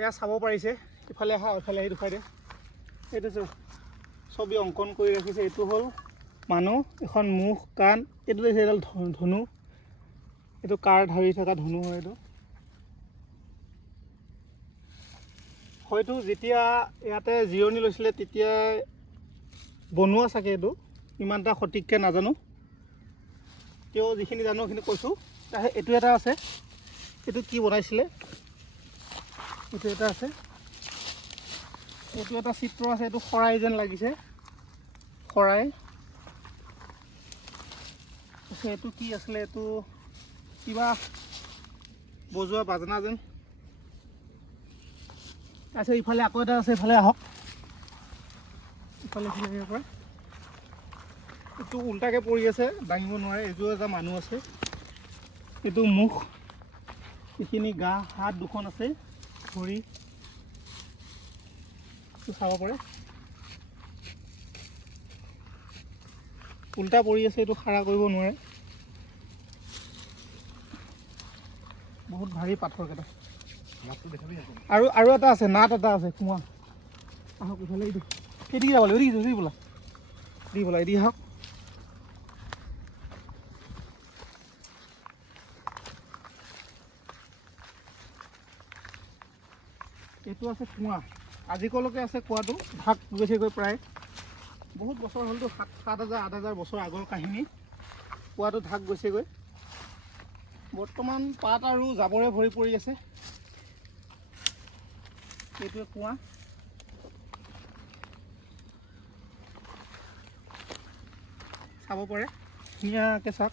এয়া চাব পাৰিছে ইফালে আহা ইফালে আহি দেখুৱাই দে এইটো ছবি অংকন কৰি ৰাখিছে এইটো হ'ল মানুহ এখন মুখ কাণ এইটো এডাল ধনু এইটো কাৰ ধৰি থকা ধনু হয় এইটো হয়তো যেতিয়া ইয়াতে জিৰণি লৈছিলে তেতিয়া বনোৱা চাগে এইটো ইমান এটা সঠিককৈ নাজানো তেও যিখিনি জানো সেইখিনি কৈছোঁ এইটো এটা আছে এইটো কি বনাইছিলে এইটো এটা আছে এইটো এটা চিত্ৰ আছে এইটো শৰাই যেন লাগিছে শৰাই এইটো কি আছিলে এইটো কিবা বজোৱা বাজনা যেন তাৰপিছত ইফালে আকৌ এটা আছে ইফালে আহক ইফালে ইয়াৰ পৰা এইটো উল্টাকৈ পৰি আছে দাঙিব নোৱাৰে এইযোৰ এটা মানুহ আছে এইটো মুখ এইখিনি গা হাত দুখন আছে ভৰি চাব পাৰে উল্টা পৰি আছে এইটো খাৰা কৰিব নোৱাৰে বহুত ভাৰী পাথৰকেইটা আৰু এটা আছে নাট এটা আছে কুঁৱা আহক ইফালে এইটো এদিকে যাব লাগিব দি বোলা এদি আহক এইটো আছে কুঁৱা আজিকলৈকে আছে কুঁৱাটো ভাগ গৈছেগৈ প্ৰায় বহুত বছৰ হ'লতো 7,000-8,000 বছৰ আগৰ কাহিনী কুঁৱাটো ঢাক গৈছেগৈ বৰ্তমান পাত আৰু জাবৰে ভৰি পৰি আছে এইটোৱে কুঁৱা চাব পাৰে ধুনীয়াকৈ চাওক